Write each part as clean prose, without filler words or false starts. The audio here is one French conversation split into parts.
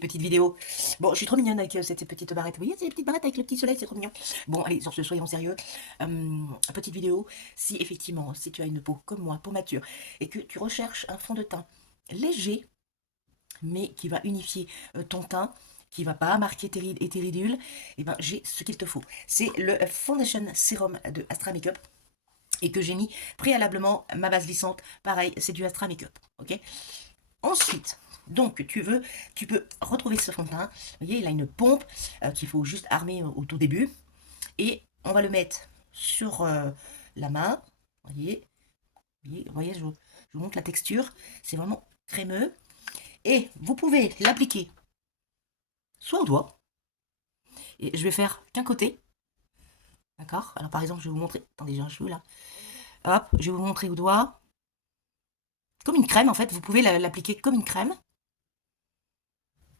Petite vidéo. Bon, je suis trop mignonne avec cette petite barrette. Vous voyez, ces petites barrettes avec le petit soleil, c'est trop mignon. Bon, allez, sur ce, soyons sérieux. Petite vidéo. Si effectivement, si tu as une peau comme moi, peau mature, et que tu recherches un fond de teint léger, mais qui va unifier ton teint, qui va pas marquer tes ridules, et ben j'ai ce qu'il te faut. C'est le Foundation Serum de Astra Makeup et que j'ai mis préalablement ma base glissante. Pareil, c'est du Astra Makeup. Ok. Ensuite, donc tu peux retrouver ce fond de teint. Vous voyez, il a une pompe qu'il faut juste armer au tout début. Et on va le mettre sur la main. Vous voyez, je vous montre la texture. C'est vraiment crémeux. Et vous pouvez l'appliquer soit au doigt. Et je vais faire qu'un côté. D'accord. Alors par exemple, je vais vous montrer. Attendez, j'ai un cheveu là. Hop, je vais vous montrer au doigt. Comme une crème en fait. Vous pouvez l'appliquer comme une crème.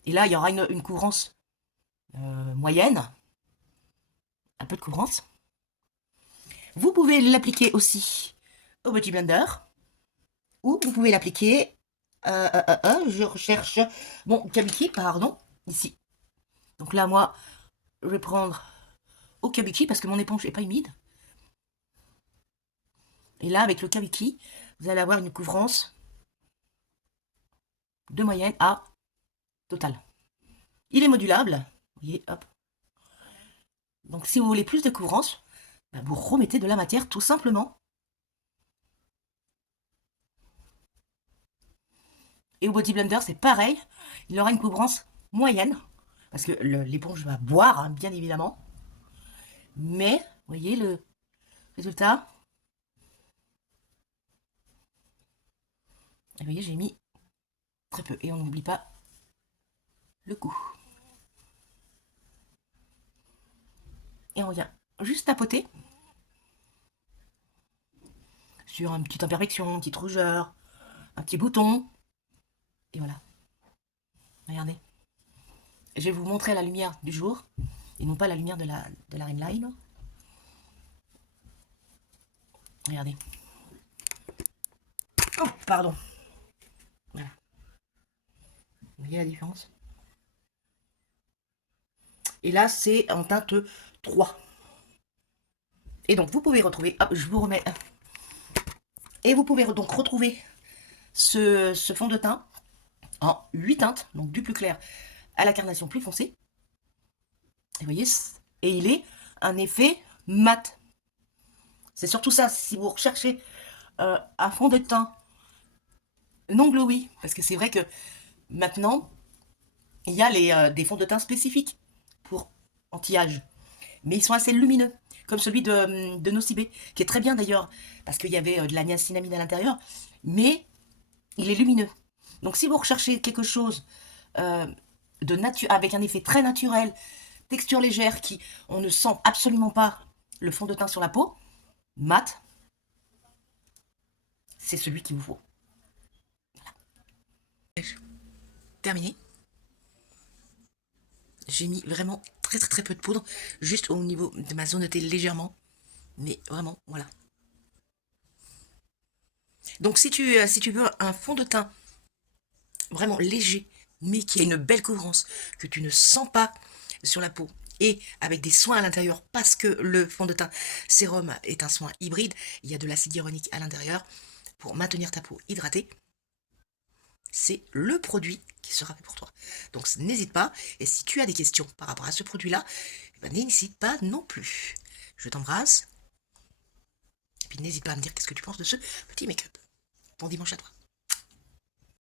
Et là, il y aura une couvrance moyenne. Un peu de couvrance. Vous pouvez l'appliquer aussi au Beauty Blender. Ou vous pouvez l'appliquer... je recherche... Bon, Kabuki, pardon. Ici. Donc là, moi, je vais prendre au Kabuki parce que mon éponge n'est pas humide. Et là, avec le Kabuki, vous allez avoir une couvrance de moyenne à totale. Il est modulable. Vous voyez, hop. Donc si vous voulez plus de couvrance, ben, vous remettez de la matière tout simplement. Et au Body Blender, c'est pareil. Il aura une couvrance moyenne. Parce que l'éponge va boire, hein, bien évidemment. Mais, vous voyez le résultat. Et vous voyez, j'ai mis très peu. Et on n'oublie pas le goût. Et on vient juste tapoter sur une petite imperfection, une petite rougeur, un petit bouton. Et voilà. Regardez. Je vais vous montrer la lumière du jour. Et non pas la lumière de la ringline. Regardez. Oh, pardon. Voilà. Vous voyez la différence? Et là, c'est en teinte 3. Et donc, vous pouvez retrouver... Hop, je vous remets... Et vous pouvez donc retrouver ce fond de teint en 8 teintes, donc du plus clair à la carnation plus foncée. Et vous voyez, et il est un effet mat. C'est surtout ça, si vous recherchez un fond de teint non glowy, parce que c'est vrai que maintenant, il y a des fonds de teint spécifiques pour anti-âge, mais ils sont assez lumineux, comme celui de Nocibé, qui est très bien d'ailleurs, parce qu'il y avait de la niacinamide à l'intérieur, mais il est lumineux. Donc si vous recherchez quelque chose avec un effet très naturel, texture légère, qui on ne sent absolument pas le fond de teint sur la peau, mat, c'est celui qu'il vous faut. Terminé. J'ai mis vraiment très très très peu de poudre, juste au niveau de ma zone de thé légèrement, mais vraiment, voilà. Donc si tu veux un fond de teint vraiment léger, mais qui a une belle couvrance, que tu ne sens pas sur la peau, et avec des soins à l'intérieur, parce que le fond de teint sérum est un soin hybride, il y a de l'acide hyaluronique à l'intérieur, pour maintenir ta peau hydratée, c'est le produit qui sera fait pour toi. Donc n'hésite pas, et si tu as des questions par rapport à ce produit-là, ben, n'hésite pas non plus. Je t'embrasse, et puis n'hésite pas à me dire qu'est-ce que tu penses de ce petit make-up. Bon dimanche à toi.